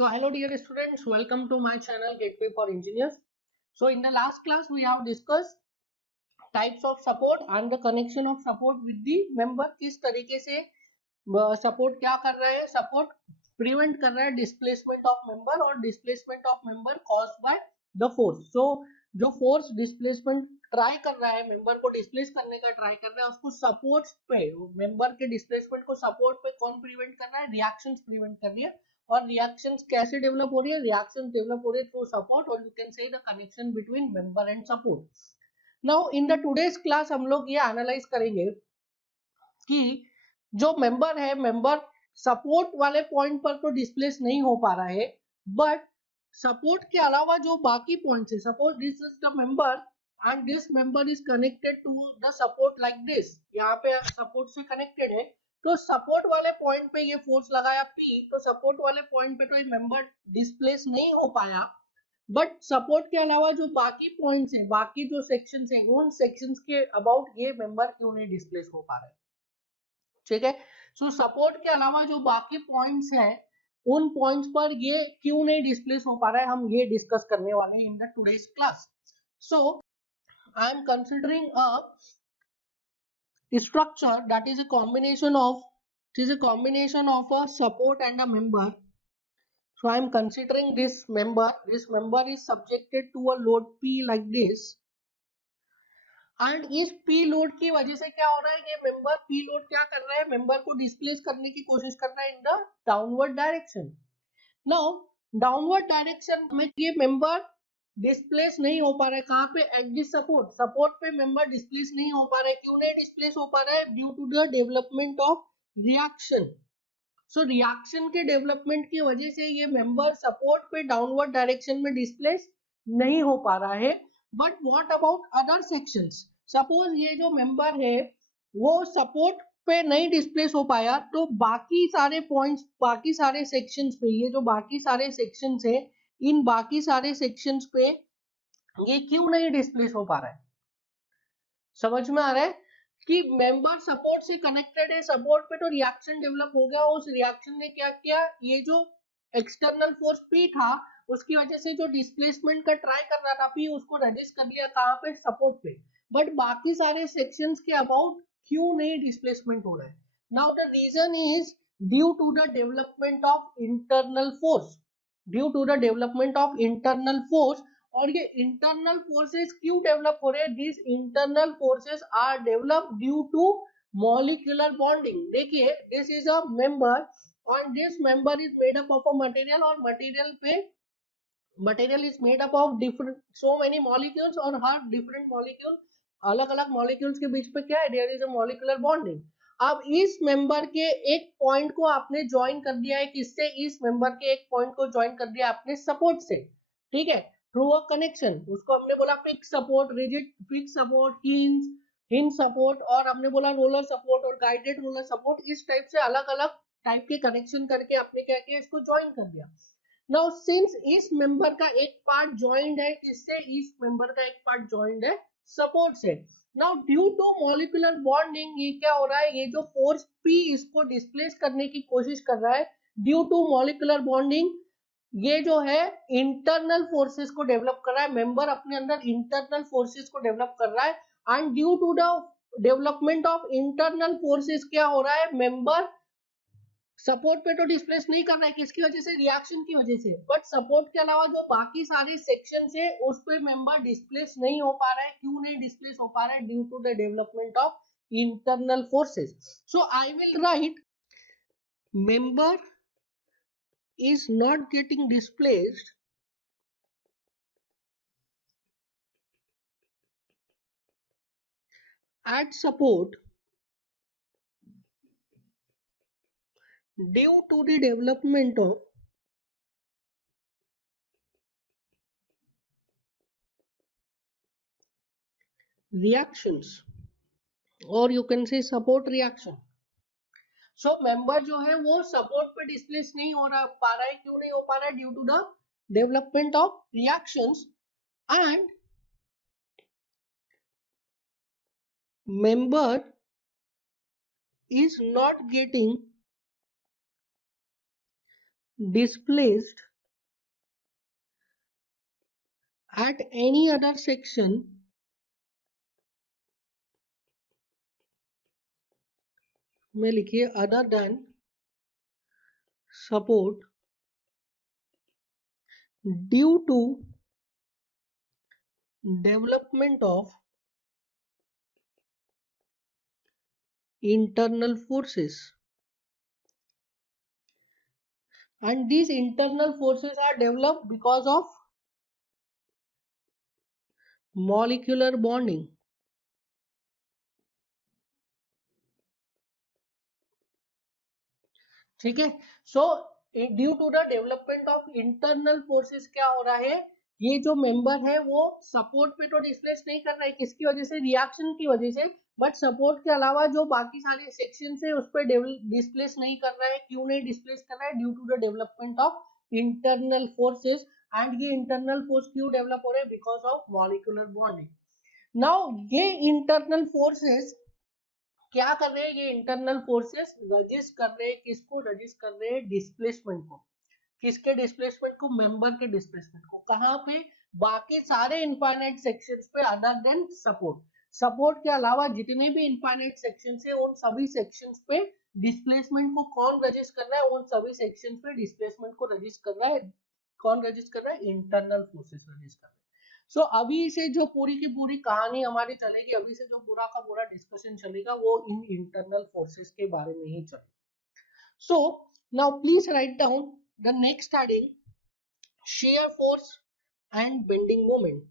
So hello dear students, welcome to my channel Gateway for Engineers. So in the last class we have discussed types of support and the connection of support with the member. किस तरीके से support क्या कर रहा है, support prevent कर रहा है displacement of member और displacement of member caused by the force. So जो force displacement ट्राई कर रहा है मेंबर को डिस्प्लेस करने का ट्राई कर रहा है उसको सपोर्ट पे मेंबर के डिस्प्लेसमेंट को सपोर्ट पे कौन प्रिवेंट कर रहा है, रिएक्शंस प्रिवेंट कर रही है. और रिएक्शंस कैसे डेवलप हो रही है, रिएक्शंस डेवलप हो रही है थ्रू सपोर्ट और यू कैन से the connection between member and support. Now in the today's class हम लोग ये एनालाइज करेंगे कि जो मेंबर है, मेंबर सपोर्ट वाले पॉइंट पर तो डिस्प्लेस नहीं हो पा रहा है, बट सपोर्ट के अलावा जो बाकी पॉइंट्स है, suppose this is the member and this member is connected to the support like this. यहाँ पे सपोर्ट से कनेक्टेड है तो सपोर्ट वाले पॉइंट पे ये फोर्स लगाया P, तो सपोर्ट वाले पॉइंट पे तो ये मेंबर डिस्प्लेस नहीं हो पाया, बट सपोर्ट के अलावा जो बाकी पॉइंट्स है, बाकी जो सेक्शंस है, उन सेक्शंस के अबाउट ये मेंबर क्यों नहीं डिस्प्लेस हो पा रहा है. ठीक है, सो सपोर्ट के अलावा जो बाकी पॉइंट्स हैं उन पॉइंट्स पर ये क्यों नहीं डिस्प्लेस हो पा रहा है, हम ये डिस्कस करने वाले हैं in the today's class. So I am considering a structure that is a combination of a support and a member. So I am considering this member. This member is subjected to a load P like this. And इस P load की वजह से क्या हो रहा है, ये member P load क्या कर रहा है, member को displace करने की कोशिश कर रहा है in the downward direction. Now downward direction में ये member डिस्प्लेस नहीं हो पा रहा है, कहाँ पे, एट दी सपोर्ट. सपोर्ट पे मेंबर डिस्प्लेस नहीं हो पा रहा है, क्यों नहीं डिस्प्लेस हो पा रहा है, due to the development of reaction. So reaction के डेवलपमेंट की वजह से ये मेंबर सपोर्ट पे डाउनवर्ड डायरेक्शन में डिस्प्लेस नहीं हो पा रहा है. But what about other sections, suppose ये जो मेंबर है वो सपोर्ट पे नहीं डिस्प्लेस हो पाया, तो बाकी सारे पॉइंट्स, बाकी सारे सेक्शंस पे, ये जो बाकी सारे सेक्शंस है, इन बाकी सारे सेक्शंस पे ये क्यों नहीं डिस्प्लेस हो पा रहा है. समझ में आ रहा है कि मेंबर सपोर्ट से कनेक्टेड है, सपोर्ट पे तो रिएक्शन डेवलप हो गया, उस रिएक्शन ने क्या किया, ये जो एक्सटर्नल फोर्स P था उसकी वजह से जो डिस्प्लेसमेंट का ट्राई कर रहा था P, उसको रेड्यूस कर लिया, कहां पे, सपोर्ट पे. बट बाकी सारे सेक्शंस के अबाउट क्यों नहीं डिस्प्लेसमेंट हो रहा है. Now the reason is due to the development of internal force, due to the development of internal force. और ये इंटरनल फोर्सेस क्यों डेवलप हो रहे हैं, this internal forces are develop due to molecular bonding. देखिए दिस इज अ मेंबर और this member is made up of a material, और material पे material is made up of different so many molecules, और हर different molecule, अलग अलग molecules के बीच पे क्या है, there is a molecular bonding. अब इस मेंबर के एक पॉइंट को आपने ज्वाइन कर दिया है, किससे, इस मेंबर के एक पॉइंट को ज्वाइन कर दिया आपने सपोर्ट से. ठीक है, थ्रू अ कनेक्शन. उसको हमने बोला fix support, rigid fix support, hinge support, और हमने बोला रोलर सपोर्ट और गाइडेड रोलर सपोर्ट. इस टाइप से अलग अलग टाइप के कनेक्शन करके आपने क्या किया, इसको ज्वाइन कर दिया. नाउ सिंस इस मेंबर का एक पार्ट ज्वाइंट है, किससे, इस मेंबर का एक पार्ट ज्वाइंट है सपोर्ट से. Now due to molecular bonding ये क्या हो रहा है, ये जो फोर्स P इसको डिस्प्लेस करने की कोशिश कर रहा है, ड्यू टू मॉलिक्यूलर बॉन्डिंग ये जो है इंटरनल फोर्सेस को डेवलप कर रहा है, मेंबर अपने अंदर इंटरनल फोर्सेस को डेवलप कर रहा है. And due to the development of internal forces क्या हो रहा है, मेंबर सपोर्ट पे तो डिस्प्लेस नहीं कर रहा है, किसकी वजह से, रिएक्शन की वजह से. बट सपोर्ट के अलावा जो बाकी सारे सेक्शन है उस पे मेंबर डिस्प्लेस नहीं हो पा रहा है, क्यों नहीं डिस्प्लेस हो पा रहा है, due to the development of internal forces. So I will write member is not getting displaced at support due to the development of reactions, or you can say support reaction. So member जो है वो support पे displace नहीं हो रहा पा रहा है, क्यों नहीं हो पा रहा है, due to the development of reactions. And member is not getting displaced at any other section में लिखिए other than support due to development of internal forces, and these internal forces are developed because of molecular bonding. ठीक है, so due to the development of internal forces क्या हो रहा है, ये जो मेंबर है वो सपोर्ट पे तो डिस्प्लेस नहीं कर रहा है, किसकी वजह से, रिएक्शन की वजह से, बट सपोर्ट के अलावा जो बाकी सारे सेक्शन है उस पर डिस्प्लेस नहीं कर रहा है। क्यों नहीं डिस्प्लेस कर रहा है? Due to the development of internal forces, and ये इंटरनल फोर्स क्यों डेवलप हो रहे हैं? Because of molecular bonding. Now ये इंटरनल फोर्सेस क्या कर रहे हैं? ये इंटरनल फोर्सेस रजिस्ट कर रहे हैं, किसको रजिस्ट कर रहे हैं? डिस्प्लेसमेंट को। किसके डिस्प्लेसमेंट को? मेंबर के डिस्प्लेसमेंट को। कहां पे? बाकी सारे इनफाइनाइट सेक्शंस पे अदर देन सपोर्ट। सपोर्ट के अलावा जितने भी इनफाइनाइट सेक्शंस है उन सभी सेक्शंस पे डिस्प्लेसमेंट को कौन रजिस्ट कर रहा है? उन सभी सेक्शंस पे डिस्प्लेसमेंट को रजिस्ट कर रहा है। कौन रजिस्ट कर रहा है? इंटरनल फोर्सेस रजिस्ट कर रहा है। सो अभी से जो पूरी की पूरी कहानी हमारी चलेगी, अभी से जो पूरा का पूरा डिस्कशन चलेगा वो इन इंटरनल फोर्सेस के बारे में ही चलेगा। So now please write down the next heading, shear force and bending moment.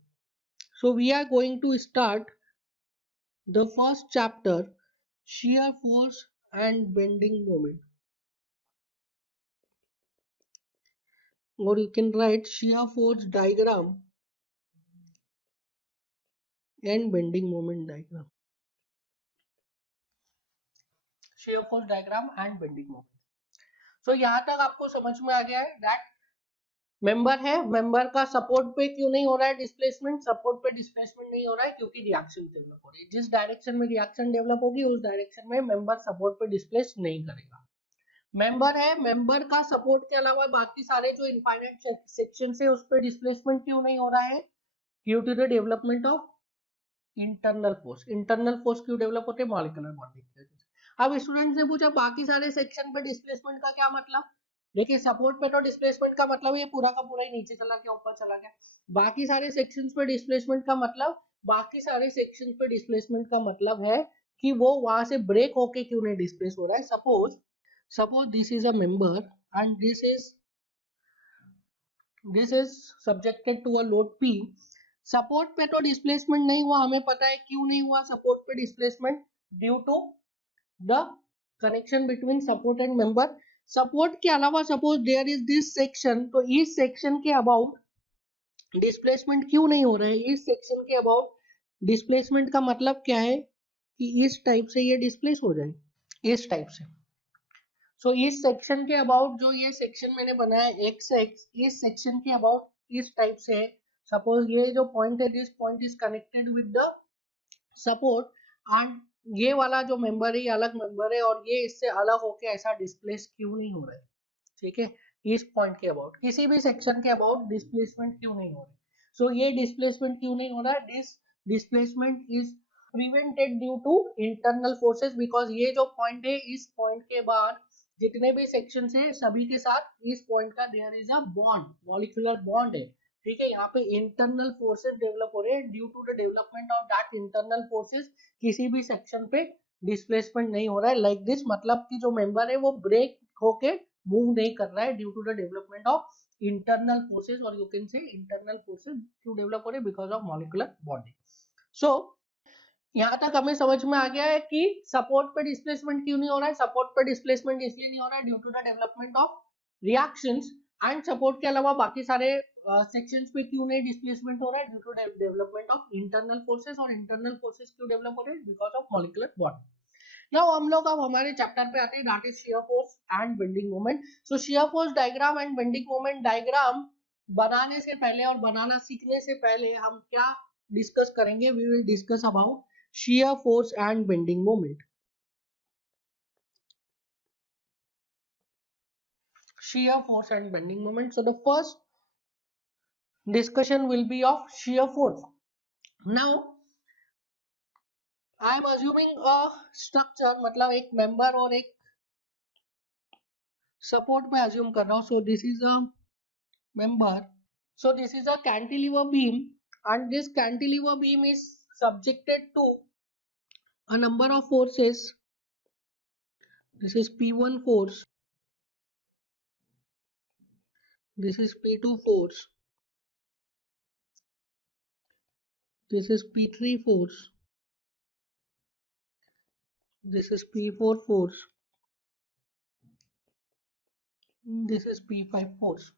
So we are going to start the first chapter, shear force and bending moment, or you can write shear force diagram and bending moment diagram. shear force diagram and bending moment. So यहाँ तक आपको समझ में आ गया है that member है, member का support पे क्यों नहीं हो रहा है डिस्प्लेसमेंट? सपोर्ट पे डिस्प्लेसमेंट नहीं हो रहा है क्योंकि रिएक्शन डेवलप हो रही है। जिस डायरेक्शन में रिएक्शन डेवलप होगी उस डायरेक्शन में मेंबर सपोर्ट पे डिस्प्लेस नहीं करेगा। मेंबर है, मेंबर का सपोर्ट के अलावा बाकी सारे जो इनफाइनाइट सेक्शन है उस पर डिस्प्लेसमेंट क्यों नहीं हो रहा है? Due to the development of internal force. Internal force क्यों डेवलप होते हैं? मॉलिक्यूलर बॉन्डिंग की वजह से। अब स्टूडेंट ने पूछा बाकी सारे सेक्शन पे डिस्प्लेसमेंट का क्या मतलब? देखिए सपोर्ट पे तो डिस्प्लेसमेंट का मतलब ये पूरा का पूरा ही नीचे चला गया, ऊपर चला गया। बाकी सारे सेक्शंस पे डिस्प्लेसमेंट का मतलब, बाकी सारे सेक्शंस पे डिस्प्लेसमेंट का मतलब है कि वो वहां से ब्रेक होके क्यों नहीं डिस्प्लेस हो रहा है। Suppose this is a member and this is subjected to a load P। Support पे तो डिस्प्लेसमेंट नहीं हुआ, हमें पता है क्यों नहीं हुआ सपोर्ट पे displacement, due to the connection between support and member. Support के अलावा suppose there is this section, तो इस सेक्शन के अबाउट डिस्प्लेसमेंट क्यों नहीं हो रहा है? इस सेक्शन के अबाउट डिस्प्लेसमेंट का मतलब क्या है? कि इस टाइप से ये डिस्प्लेस हो जाए, इस टाइप से। सो इस सेक्शन के अबाउट जो ये सेक्शन मैंने बनाया एक्स एक्स, इस सेक्शन के अबाउट इस टाइप से है। सपोज ये जो पॉइंट है, this point is connected with the support, and ये वाला जो मेंबर है ये अलग मेंबर है और ये इससे अलग होके ऐसा डिस्प्लेस क्यों नहीं हो रहा है? ठीक है, इस पॉइंट के अबाउट, किसी भी सेक्शन के अबाउट डिस्प्लेसमेंट क्यों नहीं हो रहा है? सो ये डिस्प्लेसमेंट क्यों नहीं हो रहा है? This displacement is prevented due to internal forces, because ये जो पॉइंट है इस पॉइंट के बाद जितने भी सेक्शन है सभी के साथ इस पॉइंट का there is a bond, molecular bond है। ठीक है, यहाँ पे इंटरनल फोर्सेस डेवलप हो रहे हैं, due to the development of that internal forces किसी भी सेक्शन पे डिस्प्लेसमेंट नहीं हो रहा है। लाइक दिस, मतलब कि जो मेंबर है वो ब्रेक होके मूव नहीं कर रहा है due to the development of internal forces, और you can say internal forces क्यों डेवलप हो रहे हैं? Because of molecular bonding. So यहाँ तक हमें समझ में आ गया है कि सपोर्ट पे डिस्प्लेसमेंट क्यों नहीं हो रहा है। सपोर्ट पे डिस्प्लेसमेंट इसलिए नहीं हो रहा है due to the development of reactions, and support के अलावा बाकी सारे सेक्शंस पे क्यों नहीं डिस्प्लेसमेंट हो रहा है? Due to development of internal forces, और इंटरनल फोर्सेस क्यों डेवलप हो रहे हैं? Because of molecular bonding. Now हम लोग अब हमारे चैप्टर पे आते हैं, that is shear force and bending moment. So shear force diagram and bending moment diagram बनाने से पहले और बनाना सीखने से पहले हम क्या डिस्कस करेंगे? We will discuss about shear force and bending moment. Shear force and bending moment. So the first discussion will be of shear force. Now I am assuming a structure, मतलब एक member और एक support में assume कर रहा हूँ. So this is a member. So this is a cantilever beam, and this cantilever beam is subjected to a number of forces. This is P1 force. This is P2 force. This is P3 force. This is P4 force. This is P5 force.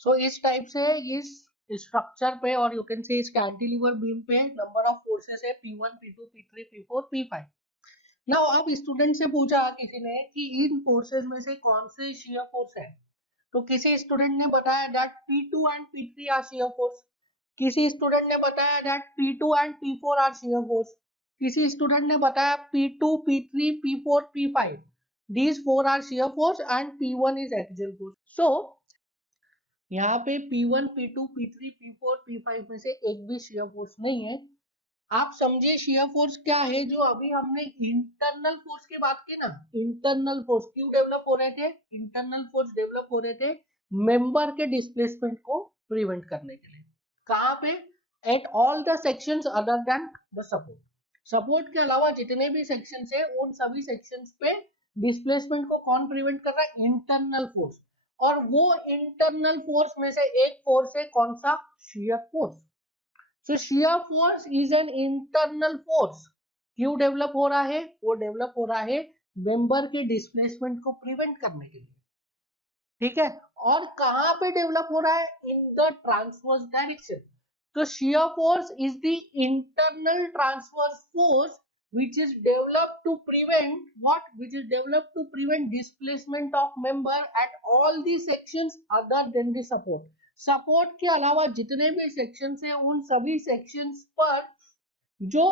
So इस type से इस structure पे और you can से इस cantilever beam पे number of forces है P1, P2, P3, P4, P5. Now अब स्टूडेंट से पूछा किसी ने कि इन फोर्सेस में से कौन से शियर फोर्स है, तो किसी स्टूडेंट ने बताया that P2 and P3 are shear force, किसी स्टूडेंट ने बताया that P2 and P4 are shear force, किसी स्टूडेंट ने बताया P2, P3, P4, P5. These four are shear force and P1 is axial force. So यहाँ पे P1, P2, P3, P4, P5 में से एक भी shear force नहीं है. आप समझिए shear force क्या है. जो अभी हमने इंटरनल फोर्स की बात की ना, इंटरनल फोर्स क्यों डेवलप हो रहे थे, इंटरनल फोर्स डेवलप हो रहे थे मेंबर के डिस्प्लेसमेंट को प्रिवेंट करने के लिए. कहाँ पे, at all the sections other than the support. Support के अलावा जितने भी सेक्शंस है उन सभी सेक्शंस पे डिस्प्लेसमेंट को कौन प्रिवेंट कर रहा है, इंटरनल फोर्स. और वो इंटरनल फोर्स में से एक फोर्स है कौन सा, shear force. So shear force is an internal force. क्यों डेवलप हो रहा है, वो डेवलप हो रहा है मेंबर के डिस्प्लेसमेंट को प्रिवेंट करने के लिए. ठीक है, और कहां पे डेवलप हो रहा है, इन द ट्रांसवर्स डायरेक्शन. तो shear force is the internal transverse force which is developed to prevent what, which is developed to prevent displacement of member at all the sections other than the support. Support के अलावा जितने भी sections हैं उन सभी sections पर जो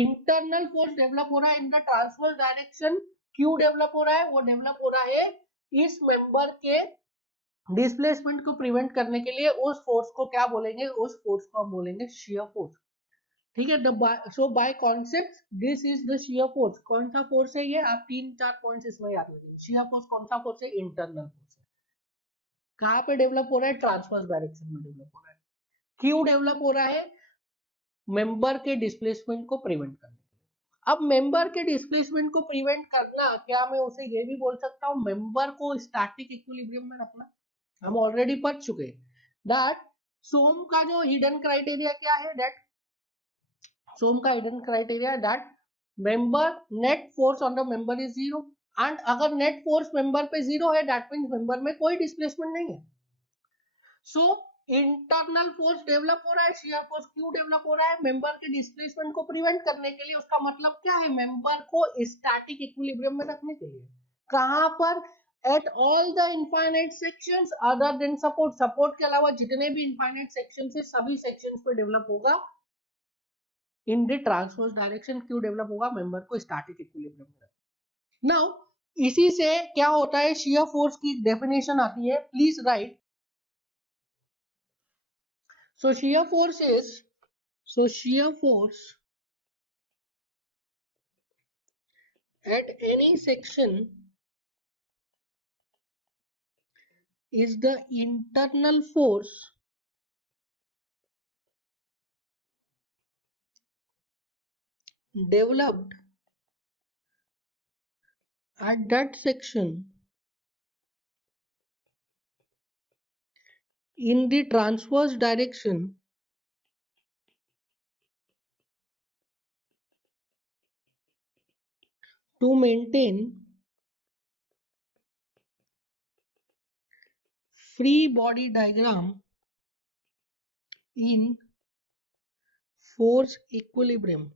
internal force develop हो रहा है इन द ट्रांसवर्स डायरेक्शन, क्यों डेवलप हो रहा है, वो डेवलप हो रहा है इस मेंबर के डिस्प्लेसमेंट को प्रिवेंट करने के लिए. उस फोर्स को क्या बोलेंगे, उस फोर्स को हम बोलेंगे शियर फोर्स. ठीक है, so by concept this is the shear force. कौन सा फोर्स है ये, आप 3-4 पॉइंट्स इसमें याद रखेंगे. शियर फोर्स कौन सा फोर्स है, इंटरनल फोर्स है. कहां पे डेवलप हो रहा है, ट्रांसवर्स डायरेक्शन में डेवलप हो रहा है. क्यों डेवलप हो रहा है, मेंबर के डिस्प्लेसमेंट को प्रिवेंट करने. अब मेंबर के डिस्प्लेसमेंट को प्रिवेंट करना, क्या मैं उसे ये भी बोल सकता हूं मेंबर को स्टैटिक इक्विलिब्रियम में रखना. हम ऑलरेडी पढ़ चुके दैट सोम का जो हिडन क्राइटेरिया क्या है, दैट सोम का hidden criteria that member net force on the member is 0. And अगर नेट फोर्स मेंबर पे 0 है दैट मींस मेंबर में कोई डिस्प्लेसमेंट नहीं है. सो इंटरनल फोर्स डेवलप हो रहा है. शियर फोर्स क्यों डेवलप हो रहा है, मेंबर के डिस्प्लेसमेंट को प्रिवेंट करने के लिए. उसका मतलब क्या है, मेंबर को स्टैटिक इक्विलिब्रियम में रखने के लिए. कहां पर, at all the infinite sections other than support. Support के अलावा जितने भी infinite sections है सभी sections पे डेवलप होगा in the transverse direction. क्यों डेवलप होगा, मेंबर को स्टैटिक इक्विलिब्रियम में. नाउ इसी से क्या होता है, शियर फोर्स की डेफिनेशन आती है, please right. So shear force is, so shear force at any section is the internal force developed at that section in the transverse direction to maintain free body diagram in force equilibrium,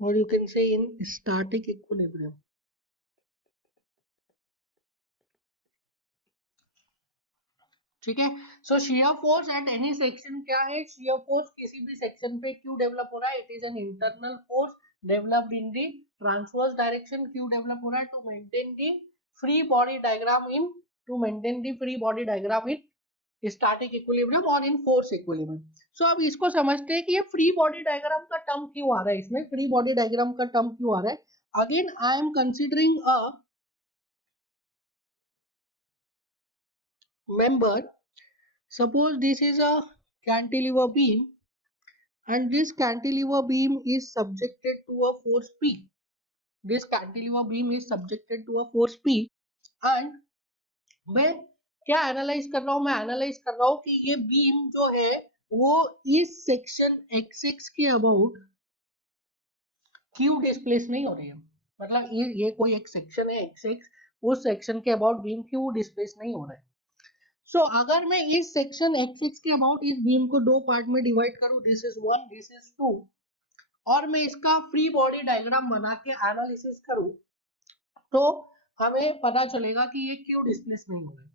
or you can say in static equilibrium. ठीक है, so shear force at any section क्या है, shear force किसी भी section पे क्यों develop हो रहा है, it is an internal force developed in the transverse direction. क्यों डेवलप हो रहा है, to maintain the free body diagram in, to maintain the free body diagram in static equilibrium और इन फोर्स इक्विलिब्रियम। सो अब इसको समझते हैं कि ये फ्री बॉडी डायग्राम का टर्म क्यों आ रहा है, इसमें फ्री बॉडी डायग्राम का टर्म क्यों आ रहा है। Again I am considering a member. Suppose this is a cantilever beam and this cantilever beam is subjected to a force P. This cantilever beam is subjected to a force P and मैं क्या analyse कर रहा हूँ, मैं analyse कर रहा हूँ कि ये बीम जो है वो इस सेक्शन x6 के अबाउट क्यों डिस्प्लेस नहीं हो रही है। मतलब ये कोई एक सेक्शन है x6, उस सेक्शन के अबाउट बीम क्यों डिस्प्लेस नहीं हो रहा है। सो अगर मैं इस सेक्शन x6 के अबाउट इस बीम को दो पार्ट में डिवाइड करूं, दिस इज 1 दिस इज 2, और मैं इसका फ्री बॉडी डायग्राम बना के एनालिसिस करूं तो हमें पता चलेगा कि ये क्यों डिस्प्लेस नहीं हो रहा है।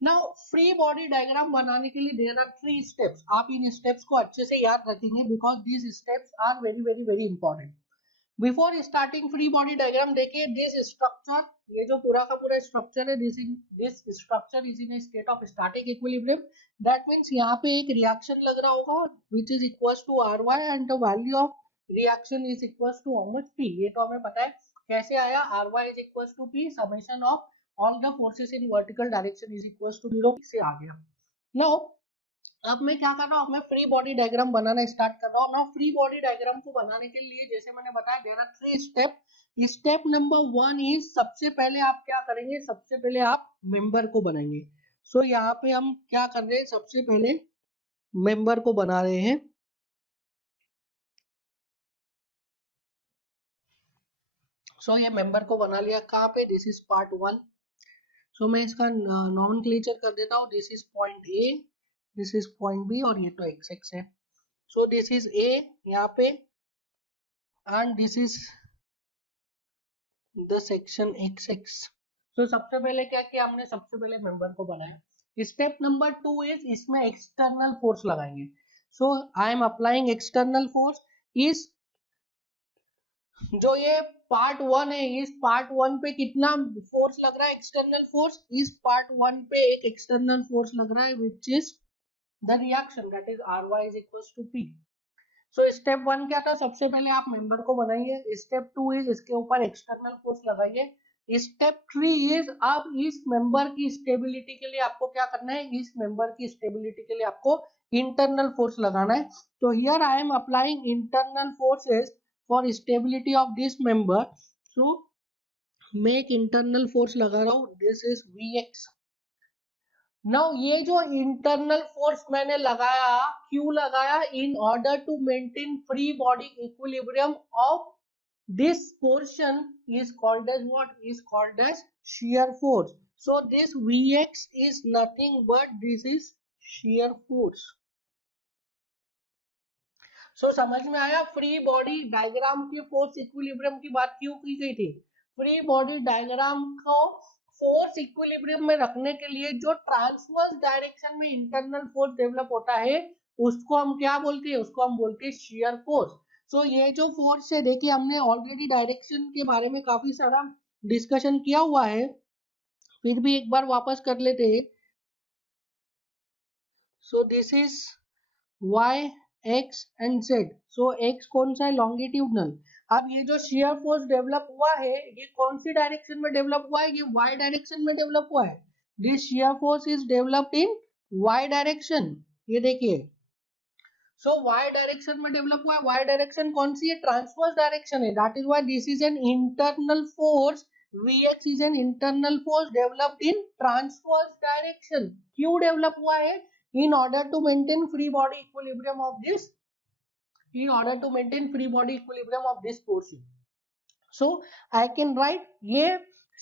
नाउ फ्री बॉडी डायग्राम बनाने के लिए देयर आर 3 स्टेप्स। आप इन स्टेप्स को अच्छे से याद रखेंगे because these steps are very very very important. Before starting free body diagram देखिए दिस स्ट्रक्चर, ये जो पूरा का पूरा स्ट्रक्चर है, this structure is in a state of static equilibrium. That means यहाँ पे एक रिएक्शन लग रहा होगा which is equals to ry and the value of reaction is equals to how much p। ये तो हमें पता है कैसे आया, ry is equals to p summation of all the forces in vertical direction is equals to 0 से आ गया। Now अब मैं क्या कर रहा हूँ, मैं फ्री बॉडी डायग्राम बनाना स्टार्ट कर रहा हूँ ना। फ्री बॉडी डायग्राम को बनाने के लिए जैसे मैंने बताया there are 3 step. Step number 1 is सबसे पहले आप क्या करेंगे, सबसे पहले आप मेंबर को बनाएंगे। सो यहाँ पे हम क्या कर रहे हैं, सबसे पहले मेंबर को बना रहे हैं। सो ये मेंबर को बना लिया, कहाँ पे, दिस इज पार्ट 1। सो मैं इसका नॉमेनक्लेचर कर देता हूँ, this is point A, this is point B और ये तो x है। सो दिस इज ए यहाँ पे and this is the section x6। तो सबसे पहले क्या किया हमने, सबसे पहले मेंबर को बनाया। स्टेप नंबर 2 इज इसमें एक्सटर्नल फोर्स लगाएंगे। So I am applying external force. इस जो ये पार्ट 1 है, इस पार्ट 1 पे कितना फोर्स लग रहा है, एक्सटर्नल फोर्स। इस पार्ट 1 पे एक एक्सटर्नल फोर्स लग रहा है which is the reaction, that is ry is equals to p। So step 1 क्या था, सबसे पहले आप मेंबर को बनाइए। स्टेप 2 इज इसके ऊपर एक्सटर्नल फोर्स लगाइए। स्टेप 3 इज अब इस मेंबर की स्टेबिलिटी के लिए आपको क्या करना है, इस मेंबर की स्टेबिलिटी के लिए आपको इंटरनल फोर्स लगाना है। तो here I am applying internal forces for stability of this member. So मैं एक इंटरनल फोर्स लगा रहा हूँ, दिस इज Vx। नाउ ये जो इंटरनल फोर्स मैंने लगाया, क्यों लगाया, in order to maintain free body equilibrium of this portion is called as what, is called as shear force. So this Vx is nothing but this is shear force. So समझ में आया free body diagram की force equilibrium की बात क्यों की गई थी। फ्री बॉडी डायग्राम को फोर्स इक्विलिब्रियम में रखने के लिए जो ट्रांसवर्स डायरेक्शन में इंटरनल फोर्स डेवलप होता है उसको हम क्या बोलते हैं, उसको हम बोलते हैं shear force। सो ये जो फोर्स है, देखिए हमने ऑलरेडी डायरेक्शन के बारे में काफी सारा डिस्कशन किया हुआ है, फिर भी एक बार वापस कर लेते हैं। So this is y, x and z। So x कौन सा है, लॉन्गिट्यूडनल। अब ये जो shear फोर्स डेवलप हुआ है ये कौन सी डायरेक्शन में डेवलप हुआ है, ये y डायरेक्शन में डेवलप हुआ है। This shear force is developed in y direction, ये देखिए। सो y डायरेक्शन में डेवलप हुआ है। y डायरेक्शन कौन सी है, ट्रांसवर्स डायरेक्शन है। That is why this is an internal force, Vx is an internal force developed in transverse direction. क्यों डेवलप हुआ है, in order to maintain free body equilibrium of this, in order to maintain free body equilibrium of this portion. So I can write ये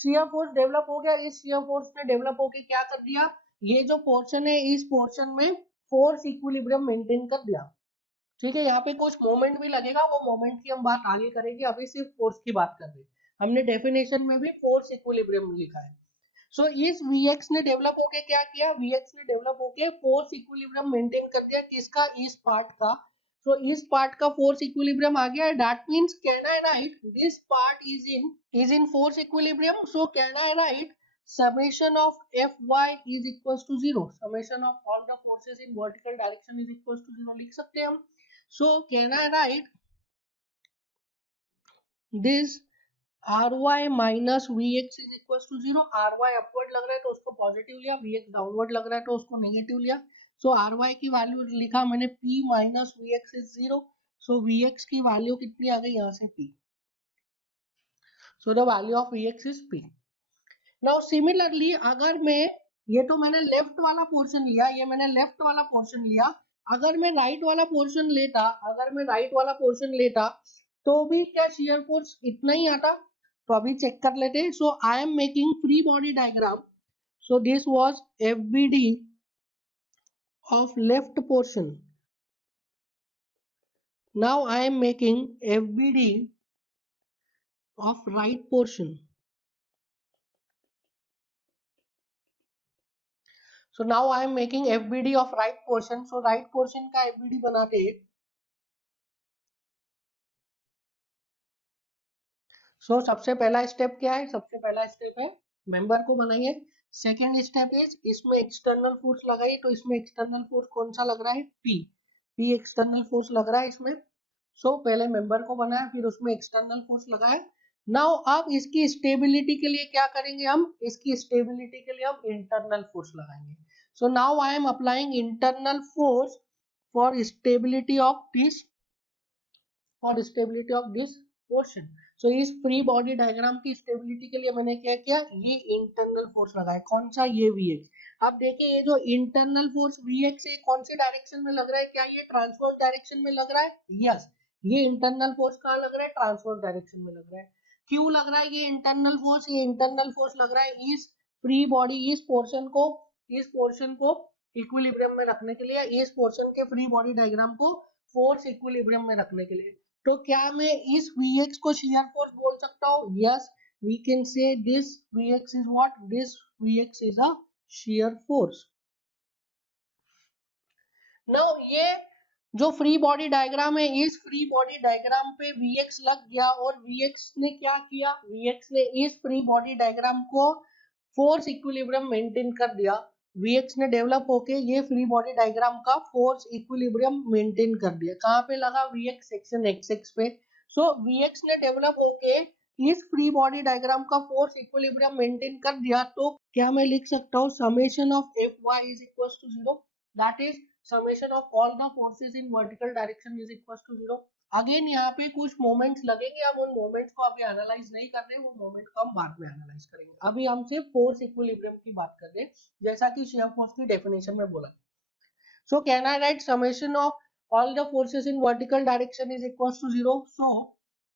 shear force develop हो गया, इस shear force ने develop होके क्या कर दिया, ये जो पोर्शन है इस पोर्शन में फोर्स इक्विलिब्रियम मेंटेन कर दिया। ठीक है, यहाँ पे कुछ मोमेंट भी लगेगा, वो मोमेंट की हम बात आगे करेंगे, अभी सिर्फ फोर्स की बात कर रहे हैं। हमने डेफिनेशन में भी फोर्स इक्विलिब्रियम लिखा है। सो इस Vx ने डेवलप होके क्या किया, Vx ने डेवलप होके फोर्स इक्विलिब्रियम मेंटेन कर दिया, किसका, इस पार्ट का। सो इस पार्ट का फोर्स इक्विलिब्रियम आ गया। That means can I right this part is in force equilibrium. So can I right summation of Fy is equals to 0. Summation of all the forces in vertical direction is equals to 0 लिख सकते हैं हम. So can I write this ry minus vx is equals to 0. ry upward लग रहा है तो उसको positive लिया, vx डाउनवर्ड लग रहा है तो उसको नेगेटिव लिया. सो ry की वैल्यू लिखा मैंने p माइनस vx इज 0. सो vx की वैल्यू कितनी आ गई यहाँ से p. So the value of vx is p. Now similarly अगर मैं ये तो मैंने लेफ्ट वाला पोर्शन लिया, ये मैंने लेफ्ट वाला पोर्शन लिया, अगर मैं राइट वाला पोर्शन लेता, अगर मैं राइट वाला पोर्शन लेता तो भी क्या शियर फोर्स इतना ही आता. तो अभी चेक कर लेते हैं. So I am making free body diagram. So this was FBD of left portion. Now I am making FBD of right portion. So now I am making FBD of right portion. So right portion का FBD बनाते हैं. So सबसे पहला step क्या है? सबसे पहला step है मेंबर को बनाइए. सेकेंड स्टेप इज इसमें एक्सटर्नल फोर्स लगाइए. तो इसमें एक्सटर्नल फोर्स कौन सा लग रहा है? P. P एक्सटर्नल फोर्स लग रहा है इसमें. सो पहले मेंबर को बनाया, फिर उसमें एक्सटर्नल फोर्स लगाया. नाउ अब इसकी स्टेबिलिटी के लिए क्या करेंगे हम? इसकी स्टेबिलिटी के लिए हम इंटरनल फोर्स लगाएंगे. So now I am applying internal force for stability of this portion. So इस फ्री बॉडी डायग्राम की स्टेबिलिटी के लिए मैंने क्या किया? ये इंटरनल फोर्स लगाया. कौन सा? ये Vx. अब देखिए ये जो इंटरनल फोर्स Vx है कौन सी डायरेक्शन में लग रहा है? क्या ये ट्रांसवर्स डायरेक्शन में लग रहा है? यस. ये इंटरनल फोर्स कहाँ लग रहा है? ट्रांसवर्स डायरेक्शन में लग रहा है. क्यों लग रहा है ये इंटरनल फोर्स? ये इंटरनल फोर्स लग रहा है इस फ्री बॉडी, इस पोर्शन को इक्विलिब्रियम में रखने के लिए, इस पोर्शन के फ्री बॉडी डायग्राम को फोर्स इक्विलिब्रियम में रखने के लिए. तो क्या मैं इस Vx को शियर फोर्स बोल सकता हूँ? Yes, we can say this Vx is what? This Vx is a shear force. Now ये जो फ्री बॉडी डायग्राम है, इस फ्री बॉडी डायग्राम पे Vx लग गया और Vx ने क्या किया? Vx ने इस फ्री बॉडी डायग्राम को फोर्स इक्विलिब्रियम मेंटेन कर दिया. Vx ने डेवलप होके ये फ्री बॉडी डायग्राम का फोर्स इक्विलिब्रियम मेंटेन कर दिया. कहाँ पे लगा? Vx सेक्शन x पे. सो Vx ने डेवलप होके इस फ्री बॉडी डायग्राम का फोर्स इक्विलिब्रियम मेंटेन कर दिया. तो क्या मैं लिख सकता हूँ summation of Fy is equal to 0. That is summation of all the forces in vertical direction is equals to 0. Again यहाँ पे कुछ मोमेंट्स लगेंगे, हम उन मोमेंट्स को अभी एनालाइज नहीं कर रहे, वो मोमेंट को हम बाद में एनालाइज करेंगे. अभी हम सिर्फ फोर्स इक्विलिब्रियम की बात कर रहे हैं जैसा कि शियर फोर्स की डेफिनेशन में बोला. So can I write summation of all the forces in vertical direction is equals to 0. So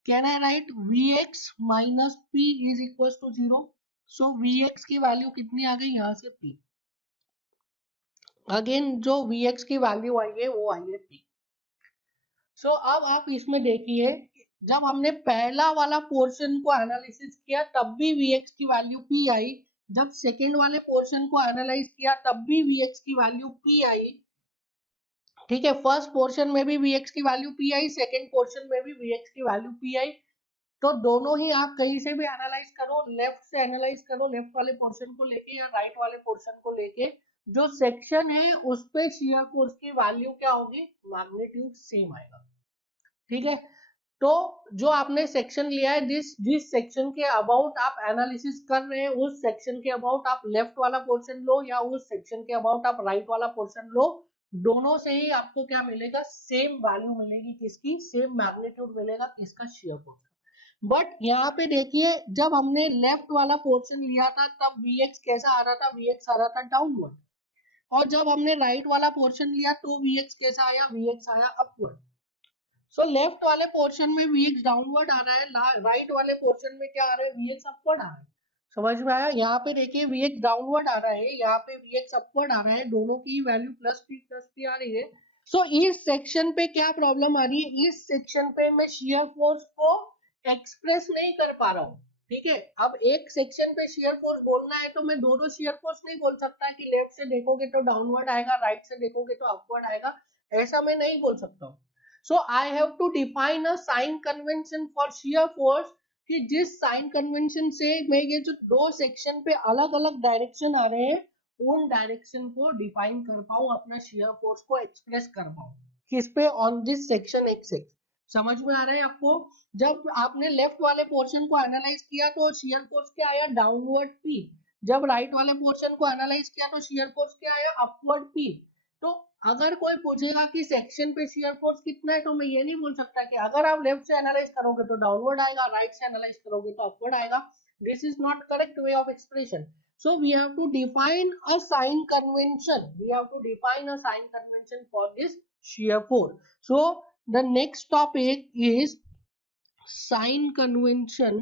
can I write Vx minus P is equals to 0. सो Vx की वैल्यू कितनी आ गई यहाँ से? P. अगेन जो Vx की वैल्यू आई है वो आई है P. सो अब आप इसमें देखिए जब हमने पहला वाला पोर्शन को एनालिसिस किया तब भी Vx की वैल्यू P आई. जब सेकेंड वाले पोर्शन को एनालाइज किया तब भी Vx की वैल्यू P आई. ठीक है, फर्स्ट पोर्शन में भी Vx की वैल्यू P आई, सेकेंड पोर्शन में भी Vx की वैल्यू P आई. तो दोनों ही आप कहीं से भी एनालाइज करो, लेफ्ट से एनालाइज करो, लेफ्ट वाले पोर्शन को लेके या राइट वाले पोर्शन को लेके, जो सेक्शन है उस पे शियर फोर्स की वैल्यू क्या होगी? मैग्नीट्यूड सेम आएगा. ठीक है, तो जो आपने सेक्शन लिया है जिस सेक्शन के अबाउट आप एनालिसिस कर रहे हैं उस सेक्शन के अबाउट आप लेफ्ट वाला पोर्शन लो या उस सेक्शन के अबाउट आप राइट वाला पोर्शन लो, दोनों से ही आपको क्या मिलेगा? सेम वैल्यू मिलेगी. किसकी? सेम मैग्नीट्यूड मिलेगा. किसका? Shear force. बट यहाँ पे देखिए जब हमने लेफ्ट वाला पोर्शन लिया था तब Vx कैसा आ रहा था? Vx आ रहा था डाउनवर्ड. और जब हमने राइट वाला पोर्शन लिया तो Vx कैसा आया? Vx आया अपवर्ड. सो लेफ्ट वाले पोर्शन में Vx डाउनवर्ड आ रहा है, राइट वाले पोर्शन में क्या आ रहा है? Vx अपवर्ड आ रहा है. समझ में आया? यहाँ पे देखिए Vx डाउनवर्ड आ रहा है, यहाँ पे Vx अपवर्ड आ रहा है, दोनों की वैल्यू प्लस पी आ रही है. सो इस सेक्शन पे क्या प्रॉब्लम आ रही है? इस सेक्शन पे मैं शियर फोर्स को एक्सप्रेस नहीं कर पा रहा हूँ. ठीक है, अब एक सेक्शन पे शियर फोर्स बोलना है तो मैं दोनों शियर फोर्स नहीं बोल सकता कि लेफ्ट से देखोगे तो डाउनवर्ड आएगा, राइट से देखोगे तो अपवर्ड आएगा. ऐसा मैं नहीं बोल सकता हूँ. So I have to define a sign convention for shear force कि जिस साइन कन्वेंशन से मैं ये जो दो सेक्शन पे अलग अलग डायरेक्शन आ रहे हैं उन डायरेक्शन को डिफाइन कर पाऊं, अपना शियर फोर्स को एक्सप्रेस कर पाऊं किस पे, on this section X x. समझ में आ रहा है आपको? जब आपने लेफ्ट वाले पोर्शन को एनालाइज किया तो शियर फोर्स क्या आया, डाउनवर्ड पी। जब राइट वाले पोर्शन को एनालाइज किया तो शियर फोर्स क्या आया, अपवर्ड पी। तो अगर कोई पूछेगा कि सेक्शन पे शियर फोर्स कितना है तो मैं ये नहीं बोल सकता कि अगर आप लेफ्ट से एनालाइज करोगे तो डाउनवर्ड आएगा, राइट से एनालाइज करोगे तो अपवर्ड आएगा। This is not correct way of expression. So we have to define a sign convention. We have to define a sign convention for this shear force. So the next topic is sign convention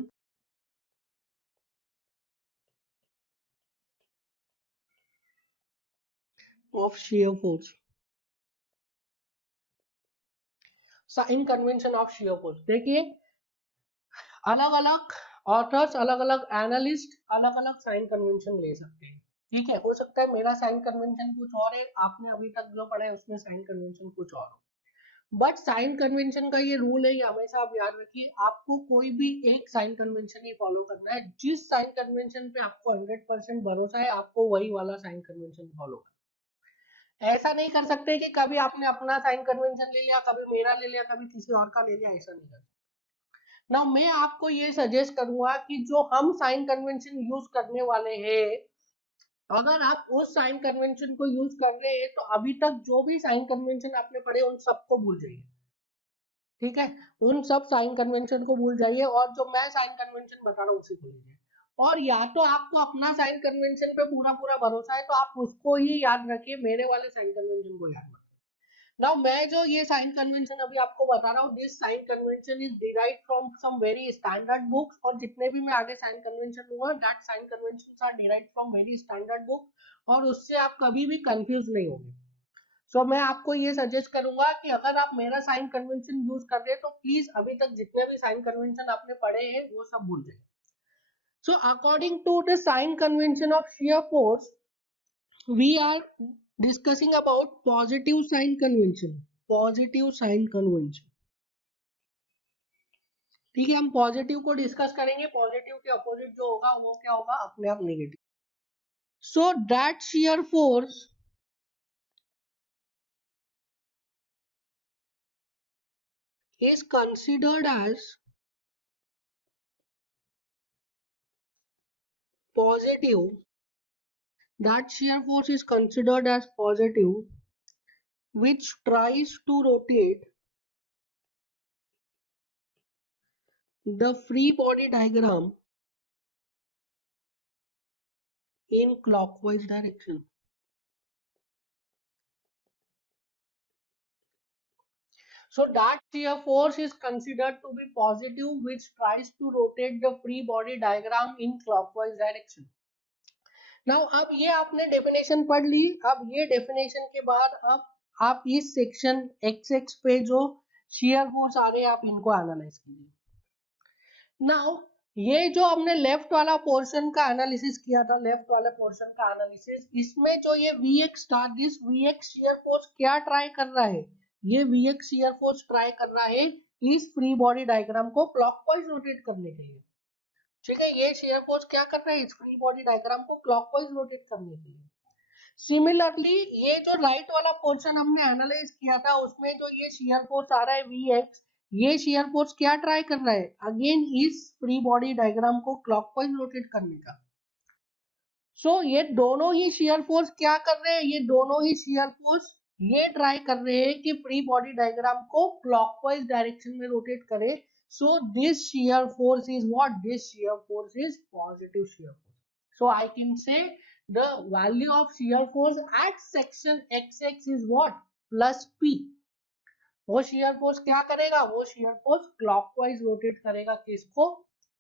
of shear force. Sign convention of shear force. देखिए अलग अलग authors, अलग अलग analyst अलग अलग sign convention ले सकते हैं। ठीक है, हो सकता है मेरा साइन कन्वेंशन कुछ और है, आपने अभी तक जो पढ़ा है उसमें साइन कन्वेंशन कुछ और हो। बट साइन कन्वेंशन का ये रूल है, ये हमेशा आप याद रखिए, आपको कोई भी एक साइन कन्वेंशन ही फॉलो करना है। जिस साइन कन्वेंशन पे आपको 100% भरोसा है आपको वही वाला साइन कन्वेंशन फॉलो करना। ऐसा नहीं कर सकते कि कभी आपने अपना साइन कन्वेंशन ले लिया, कभी मेरा ले लिया, कभी किसी और का ले लिया, ऐसा नहीं कर सकते। ना मैं आपको ये सजेस्ट करूंगा कि जो हम साइन कन्वेंशन यूज करने वाले हैं, अगर आप उस साइन कन्वेंशन को यूज कर रहे हैं तो अभी तक जो भी साइन कन्वेंशन आपने पढ़े उन सबको भूल जाइए। ठीक है, उन सब साइन कन्वेंशन को भूल जाइए और जो मैं साइन कन्वेंशन बता रहा हूँ उसी को लीजिए। और या तो आपको अपना साइन कन्वेंशन पे पूरा पूरा भरोसा है तो आप उसको ही याद रखिए, मेरे वाले साइन कन्वेंशन को याद रखिए। नाउ मैं जो ये साइन कन्वेंशन अभी आपको बता रहा हूँ, this sign convention is derived from some very standard books, और जितने भी मैं आगे साइन कन्वेंशन लूंगा that sign conventions are derived from very standard book, और उससे आप कभी भी कंफ्यूज नहीं होंगे। सो मैं आपको ये सजेस्ट करूंगा कि अगर आप मेरा साइन कन्वेंशन यूज कर रहे हैं तो प्लीज अभी तक जितने भी साइन कन्वेंशन आपने पढ़े हैं वो सब भूल जाइए। So according to the sign convention of shear force we are discussing about positive sign convention. Positive sign convention, ठीक है, हम पॉजिटिव को डिस्कस करेंगे। पॉजिटिव के अपोजिट जो होगा वो क्या होगा, अपने आप negative. So that shear force is considered as positive, that shear force is considered as positive which tries to rotate the free body diagram in clockwise direction. So that shear force is considered to be positive which tries to rotate the free body diagram in clockwise direction. Now अब ये आपने definition पढ़ ली। अब ये definition के बाद अब आप इस सेक्शन एक्स एक्स पे जो शियर फोर्स आ रहे हैं आप इनको एनालाइज कीजिए। नाउ ये जो हमने लेफ्ट वाला पोर्शन का एनालिसिस किया था, लेफ्ट वाले पोर्शन का एनालिसिस, इसमें जो ये Vx star, this Vx shear force क्या ट्राई कर रहा है, ये Vx शियर फोर्स ट्राई कर रहा है इस फ्री बॉडी डायग्राम को क्लॉकवाइज रोटेट करने के लिए। ठीक है, ये शियर फोर्स क्या कर रहा है, इस फ्री बॉडी डायग्राम को क्लॉकवाइज रोटेट करने के लिए। सिमिलरली ये जो राइट वाला पोर्शन हमने एनालाइज किया था उसमें जो ये शियर फोर्स आ रहा है Vx, ये शियर फोर्स क्या ट्राई कर रहा है, अगेन इस फ्री बॉडी डायग्राम को क्लॉकवाइज रोटेट करने का। सो ये दोनों ही शियर फोर्स क्या कर रहे हैं, ये दोनों ही शियर फोर्स ये ट्राई कर रहे हैं कि फ्री बॉडी डायग्राम को क्लॉकवाइज डायरेक्शन में रोटेट करे। So this shear force is what, this shear force is positive shear force. So I can say the value of shear force at section xx is what, plus p। वो shear force क्या करेगा, वो shear force clockwise rotate करेगा किसको,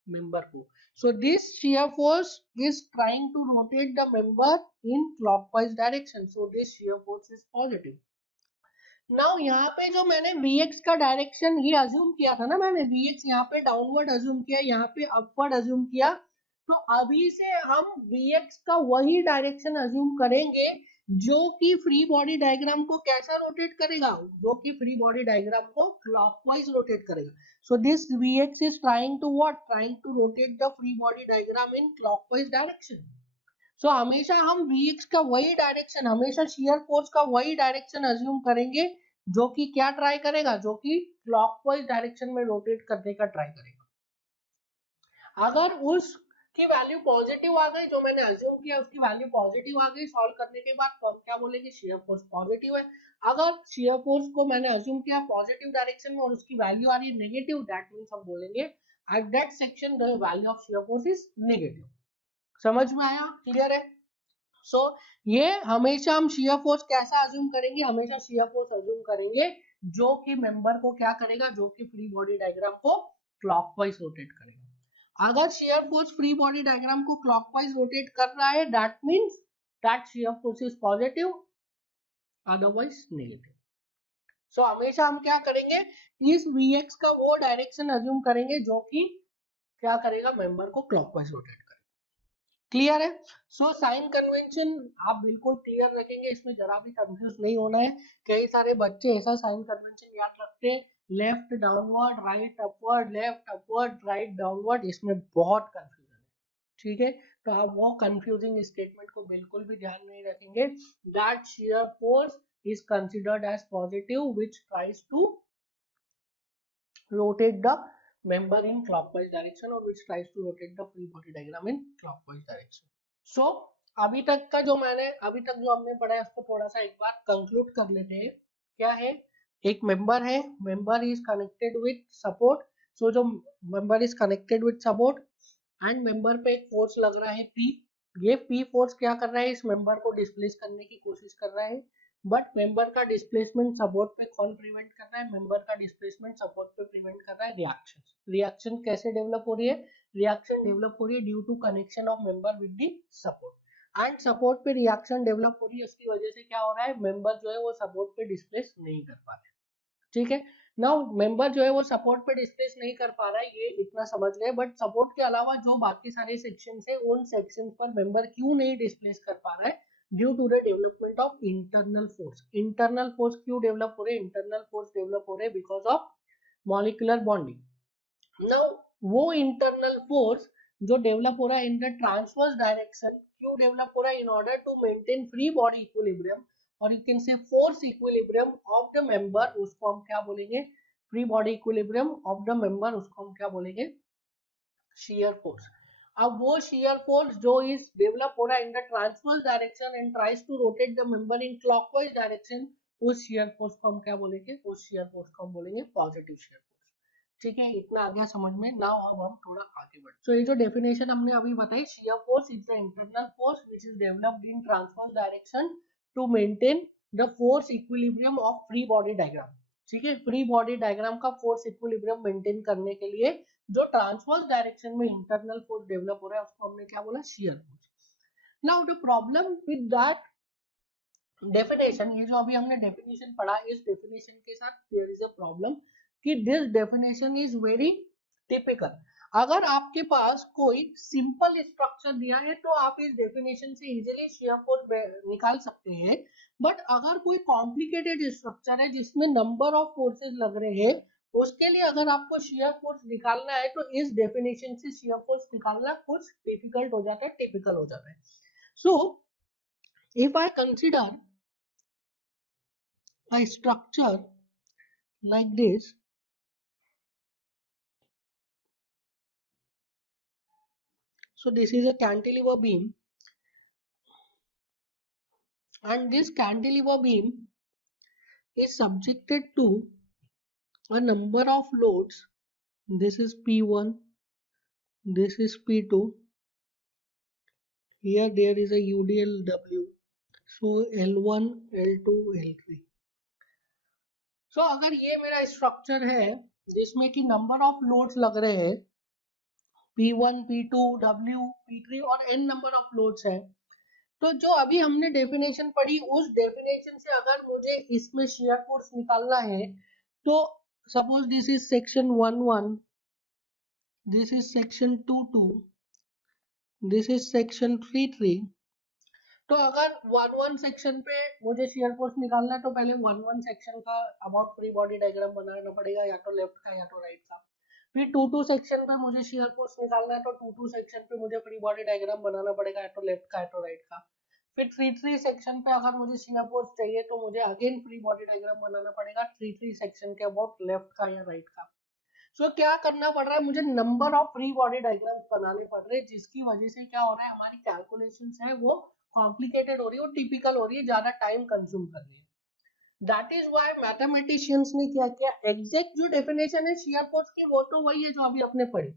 member को। so this shear force is trying to rotate the member in clockwise direction, so this shear force is positive। now यहाँ पे जो मैंने Vx का डायरेक्शन ये अज्यूम किया था ना, मैंने Vx यहाँ पे डाउनवर्ड अज्यूम किया, यहाँ पे अपवर्ड अज्यूम किया, तो अभी से हम Vx का वही डायरेक्शन अज्यूम करेंगे जो कि फ्री बॉडी डायग्राम को कैसा रोटेट करेगा, जो कि फ्री बॉडी डायग्राम को क्लॉकवाइज रोटेट करेगा. So this Vx is trying to what, trying to rotate the free body diagram in clockwise direction. So हमेशा हम Vx का वही डायरेक्शन, हमेशा शियर फोर्स का वही डायरेक्शन अज्यूम करेंगे जो कि क्या ट्राई करेगा, जो कि क्लॉकवाइज डायरेक्शन में रोटेट करने का ट्राई करेगा. अगर उसकी वैल्यू पॉजिटिव आ गई, जो मैंने अज्यूम किया उसकी वैल्यू पॉजिटिव आ गई सॉल्व करने के बाद, तो हम क्या बोलेंगे, शियर फोर्स पॉजिटिव है. अगर शियर फोर्स को मैंने अज्यूम किया पॉजिटिव डायरेक्शन में और उसकी वैल्यू आ रही है नेगेटिव, दैट मींस हम बोलेंगे at that section the value of shear force is negative. समझ में आया, क्लियर है. सो ये हमेशा हम शियर फोर्स कैसा अज्यूम करेंगे, हमेशा शियर फोर्स अज्यूम करेंगे जो कि मेंबर को क्या करेगा, जो कि फ्री बॉडी डायग्राम को क्लॉकवाइज रोटेट करेगा. अगर shear force free body diagram को क्लॉकवाइज रोटेट कर रहा है, that means that shear force is positive, otherwise negative. So हमेशा हम क्या करेंगे, इस Vx का वो डायरेक्शन अज्यूम करेंगे जो कि क्या करेगा, मेंबर को क्लॉकवाइज रोटेट. क्लियर है. सो साइन कन्वेंशन आप बिल्कुल क्लियर रखेंगे, इसमें जरा भी कंफ्यूज नहीं होना है. कई सारे बच्चे ऐसा साइन कन्वेंशन याद रखते हैं, left downward, right upward, left upward, right downward, इसमें बहुत कंफ्यूजन है. ठीक है, तो आप वो कंफ्यूजिंग स्टेटमेंट को बिल्कुल भी ध्यान नहीं रखेंगे. That shear force is considered as positive which tries to rotate the member in clockwise direction or which tries to rotate the free body diagram in clockwise direction. So अभी तक जो हमने पढ़ा है उसको थोड़ा सा एक बार कंक्लूड कर लेते हैं. क्या है, एक मेंबर है, member is connected with support. So जो member is connected with support and member पे एक फोर्स लग रहा है P. ये P फोर्स क्या कर रहा है, इस मेंबर को डिस्प्लेस करने की कोशिश कर रहा है. बट मेंबर का डिस्प्लेसमेंट सपोर्ट पे कौन प्रिवेंट कर रहा है, मेंबर का डिस्प्लेसमेंट सपोर्ट पे प्रिवेंट कर रहा है रिएक्शन. रिएक्शन कैसे डेवलप हो रही है, रिएक्शन डेवलप हो रही है due to connection of member with the support. And support पे रिएक्शन डेवलप हो रही है, उसकी वजह से क्या हो रहा है, मेंबर जो है वो सपोर्ट पे डिस्प्लेस नहीं कर पा रहे. ठीक है, नाउ मेंबर जो है वो सपोर्ट पे डिस्प्लेस नहीं कर पा रहा है, ये इतना समझ गए. बट सपोर्ट के अलावा जो बाकी सारे सेक्शन है, उन सेक्शन पर मेंबर क्यों नहीं डिस्प्लेस कर पा रहा है, due to the development of internal force. Internal force क्यों डेवलप हो रहे हैं, इंटरनल फोर्स डेवलप हो रहे हैं because of molecular bonding. Now वो इंटरनल फोर्स जो डेवलप हो रहा है इन द ट्रांसवर्स डायरेक्शन, क्यों डेवलप हो रहा है, in order to maintain free body equilibrium, और you can say force equilibrium of the member, उसको हम क्या बोलेंगे, free body equilibrium of the member, उसको हम क्या बोलेंगे, शियर फोर्स. अब वो शियर फोर्स जो इज डेवलप हो रहा है in the transverse direction and tries to rotate the member in clockwise direction, उस शियर फोर्स को हम क्या बोलेंगे, उस शियर फोर्स को हम बोलेंगे पॉजिटिव शियर. ठीक है, इतना आ गया समझ में. नाउ अब हम थोड़ा आगे बढ़ते. सो ये जो डेफिनेशन हमने अभी बताई, shear force is the internal force which is developed in transverse direction to maintain the force equilibrium of free body diagram. ठीक है, फ्री बॉडी डायग्राम का फोर्स इक्विलिब्रियम मेंटेन करने के लिए जो ट्रांसवर्स डायरेक्शन में इंटरनल फोर्स डेवलप हो रहा है उसको हमने क्या बोला, shear force. Now the problem with that definition, ये जो अभी हमने डेफिनेशन पढ़ा, इस डेफिनेशन के साथ देयर इज अ प्रॉब्लम कि this definition is very typical. अगर आपके पास कोई सिंपल स्ट्रक्चर दिया है तो आप इस डेफिनेशन से इजीली शियर फोर्स निकाल सकते हैं. बट अगर कोई कॉम्प्लिकेटेड स्ट्रक्चर है जिसमें नंबर ऑफ फोर्सेस लग रहे हैं, उसके लिए अगर आपको शियर फोर्स निकालना है तो इस डेफिनेशन से शियर फोर्स निकालना कुछ डिफिकल्ट हो जाता है, टिपिकल हो जाता है. So if I consider a structure like this, so this is a cantilever beam and this cantilever beam is subjected to a number of loads. This is P1, this is P2, here there is a UDLW, so L1, L2, L3. so अगर ये मेरा structure है जिसमें कि number of loads लग रहे हैं P1, P2, W, P3 और n नंबर ऑफ लोड्स है, तो जो अभी हमने डेफिनेशन पढ़ी उस डेफिनेशन से अगर मुझे इसमें शियर फोर्स निकालना है, तो suppose this is section 1-1, this is section 2-2, this is section 3-3. तो अगर 1-1 सेक्शन पे मुझे शियर फोर्स निकालना है तो पहले 1-1 सेक्शन का अबाउट फ्री बॉडी डायग्राम बनाना पड़ेगा, या तो लेफ्ट का या तो राइट का। फिर 2-2 सेक्शन पे मुझे शियर फोर्स निकालना है तो 2-2 सेक्शन पे मुझे फ्री बॉडी डायग्राम बनाना पड़ेगा, या तो लेफ्ट का या तो राइट का। फिर 3-3 सेक्शन पे अगर मुझे शियर फोर्स चाहिए तो मुझे अगेन फ्री बॉडी डायग्राम बनाना पड़ेगा 3-3 सेक्शन के अबाउट लेफ्ट का या राइट का। सो क्या करना पड़ रहा है, मुझे number of free body diagrams बनाने पड़ रहे हैं, जिसकी वजह से क्या हो रहा है, हमारी कैलकुलेशंस है वो कॉम्प्लिकेटेड हो रही है और टिपिकल हो रही है, ज्यादा टाइम कंज्यूम कर रही है। दैट इज व्हाई मैथमेटिशियंस ने क्या किया, एग्जैक्ट जो डेफिनेशन है शियर फोर्स की वो तो वही है जो अभी अपने पढ़ी,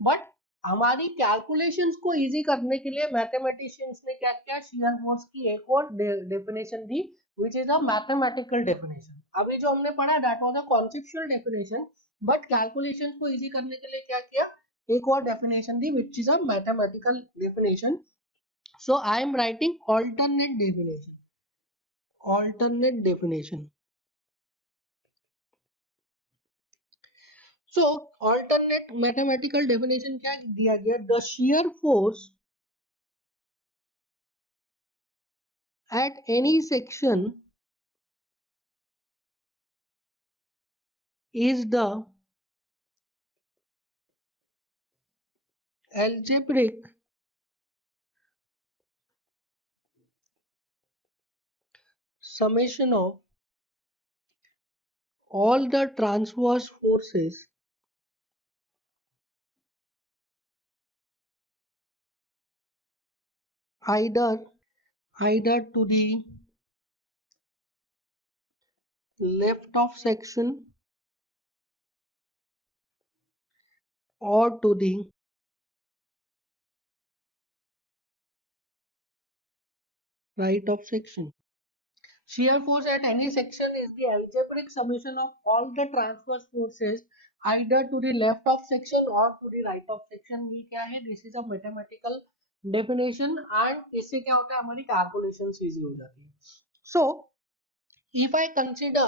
बट हमारी कैलकुलेशंस को इजी करने के लिए मैथमेटिशियंस ने क्या किया, शियर फोर्स की एक और definition the, which is a mathematical definition. अभी जो हमने पढ़ा that was a conceptual definition, but calculations को इजी करने के लिए क्या किया, एक और definition the which is a mathematical definition. So I am writing alternate definition, alternate definition. So alternate mathematical definition क्या दिया गया, the shear force at any section is the algebraic summation of all the transverse forces either to the left of section or to the right of section. Shear force at any section is the algebraic summation of all the transverse forces either to the left of section or to the right of section. ये क्या है, this is a mathematical definition and इससे क्या होता है, हमारी calculations easy हो जाती है. So if I consider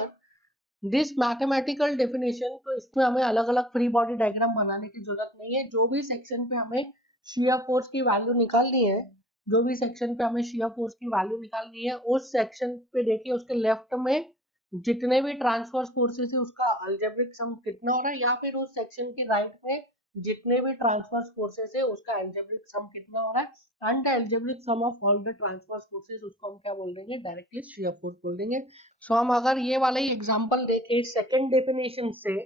this mathematical definition, तो इसमें हमें अलग अलग फ्री बॉडी डायग्राम बनाने की जरूरत नहीं है, जो भी सेक्शन पे हमें शियर फोर्स की वैल्यू निकालनी है, जो भी सेक्शन पे हमें शियर फोर्स की वैल्यू निकालनी है, उस सेक्शन पे देखिए उसके लेफ्ट में जितने भी ट्रांसवर्स फोर्सेस है उसका अलजेब्रिक सम कितना हो रहा है, या फिर उस सेक्शन के राइट में जितने भी ट्रांसवर्स फोर्सेस है उसका अलजेब्रिक सम कितना हो रहा है, and the algebraic sum of all the transverse forces उसको हम क्या बोल देंगे, डायरेक्टली शियर फोर्स बोल देंगे। सो हम अगर ये वाला ही एग्जांपल देखें सेकंड डेफिनेशन से,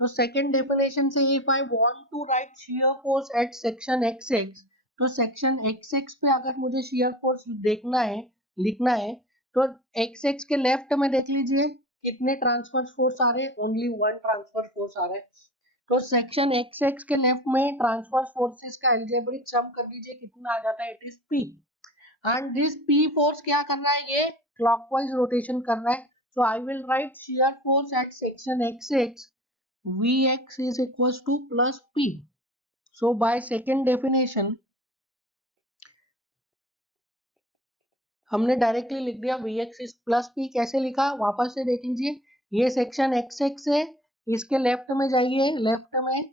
तो सेकंड डेफिनेशन से if I want to write shear force at section X X, तो सेक्शन एक्स एक्स पे अगर मुझे शियर फोर्स देखना है, लिखना है, तो एक्स एक्स के लेफ्ट में देख लीजिए कितने ट्रांसफर फोर्स आ रहे हैं, ओनली वन ट्रांसफर फोर्स आ रहा है। तो सेक्शन एक्स एक्स के लेफ्ट में ट्रांसफर फोर्सेस का अलजेब्रिक सम कर दीजिए, कितना आ जाता है, it is P. And this P force क्या कर रहा है, ये क्लॉकवाइज रोटेशन कर रहा है। So I will write shear force at section X X, Vx is equals to plus P. So by second definition हमने डायरेक्टली लिख दिया Vx is plus P। कैसे लिखा, वापस से देख लीजिए, ये सेक्शन एक्स एक्स है, इसके लेफ्ट में जाइए, लेफ्ट में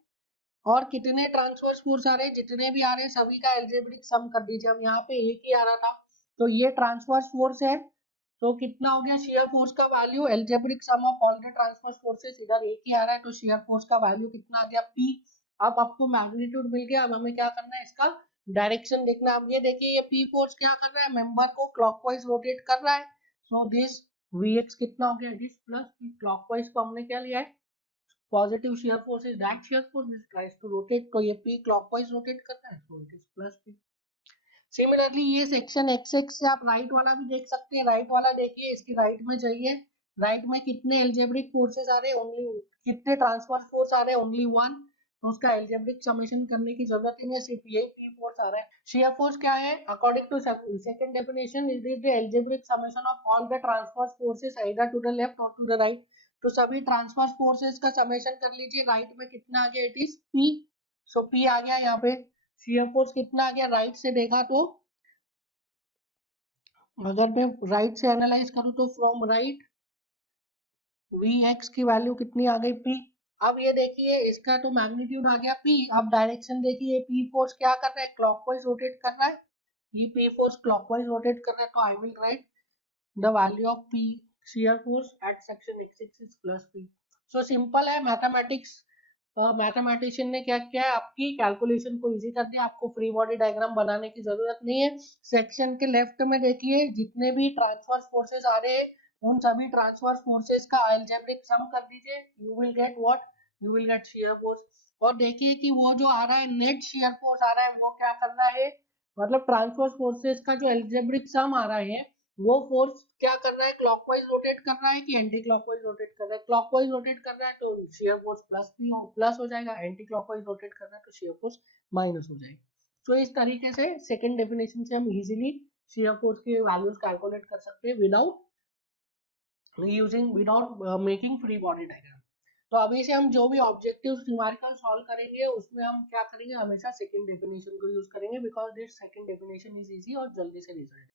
और कितने ट्रांसवर्स फोर्स आ रहे हैं, जितने भी आ रहे हैं सभी का एल्जेब्रिक सम कर दीजिए। हम यहाँ पे एक ही आ रहा था तो ये ट्रांसवर्स फोर्स है, तो कितना हो गया शियर फोर्स का value, algebraic sum of all the transverse forces, इधर एक ही आ रहा है तो शियर फोर्स का वैल्यू कितना आ गया, पी। अब आपको मैग्नीट्यूड मिल गया, अब हमें क्या करना है, इसका डायरेक्शन देखना। अब ये देखिए ये पी फोर्स क्या कर रहा है, मेंबर को क्लॉकवाइज रोटेट कर रहा है। सो दिस Vx कितना हो गया, दिस प्लस पी। क्लॉकवाइज को हमने क्या लिया है, positive shear force is that shear force which tries to rotate, तो ये p क्लॉकवाइज रोटेट करता है, so it is plus p। Similarly ये सेक्शन एक्स एक्स से आप राइट वाला भी देख सकते हैं, राइट वाला देखिए, इसकी राइट में जाइए, राइट में कितने एल्जेब्रिक फोर्सेस आ रहे हैं, ओनली, कितने ट्रांसफर फोर्स आ रहे हैं, ओनली वन, तो उसका एल्जेब्रिक समेशन करने की जरूरत ही नहीं, सिर्फ यही पी फोर्स आ रहा है। शियर फोर्स क्या है, according to second definition, it is the algebraic summation of all the transfer forces either to the left और टू द राइट। तो सभी ट्रांसफर फोर्सेस का समेशन कर लीजिए, राइट में कितना आ गया, it is P. So P आ गया यहाँ पे। शियर फोर्स कितना आ गया, राइट से देखा तो, अगर मैं राइट से एनालाइज करूं तो फ्रॉम राइट Vx की वैल्यू कितनी आ गई, P। अब ये देखिए इसका तो मैग्नीट्यूड आ गया P। अब डायरेक्शन देखिए, P फोर्स क्या कर रहा है, क्लॉकवाइज रोटेट कर रहा है, ये P फोर्स क्लॉकवाइज रोटेट कर रहा है, तो आई will right the value of P shear force at section x6 is plus P. So simple है, मैथमेटिक्स मैथमेटिशियन ने क्या किया है, आपकी कैलकुलेशन को इजी कर दिया, आपको फ्री बॉडी डायग्राम बनाने की जरूरत नहीं है। सेक्शन के लेफ्ट में देखिए जितने भी ट्रांसवर्स फोर्सेस आ रहे हैं उन सभी ट्रांसवर्स फोर्सेस का अलजेब्रिक सम कर दीजिए, you will get what, you will get shear force. और देखिए कि वो जो आ रहा है नेट शियर फोर्स आ रहा है वो क्या कर रहा है, मतलब ट्रांसवर्स फोर्सेस का जो अलजेब्रिक सम आ रहा है वो फोर्स क्या कर रहा है, क्लॉकवाइज रोटेट कर रहा है कि एंटी क्लॉकवाइज रोटेट कर रहा है। क्लॉकवाइज रोटेट कर रहा है तो शियर फोर्स प्लस हो जाएगा, एंटी क्लॉकवाइज रोटेट कर रहा है तो शियर फोर्स माइनस हो जाएगा। तो इस तरीके से सेकंड डेफिनेशन से हम इजीली शियर फोर्स के वैल्यूज कैलकुलेट कर सकते हैं without making free body diagram. तो अभी से हम जो भी ऑब्जेक्टिव्स न्यूमेरिकल सॉल्व करेंगे उसमें हम क्या करेंगे, हमेशा सेकंड डेफिनेशन को यूज करेंगे, because this second definition is easy और जल्दी से रिजल्ट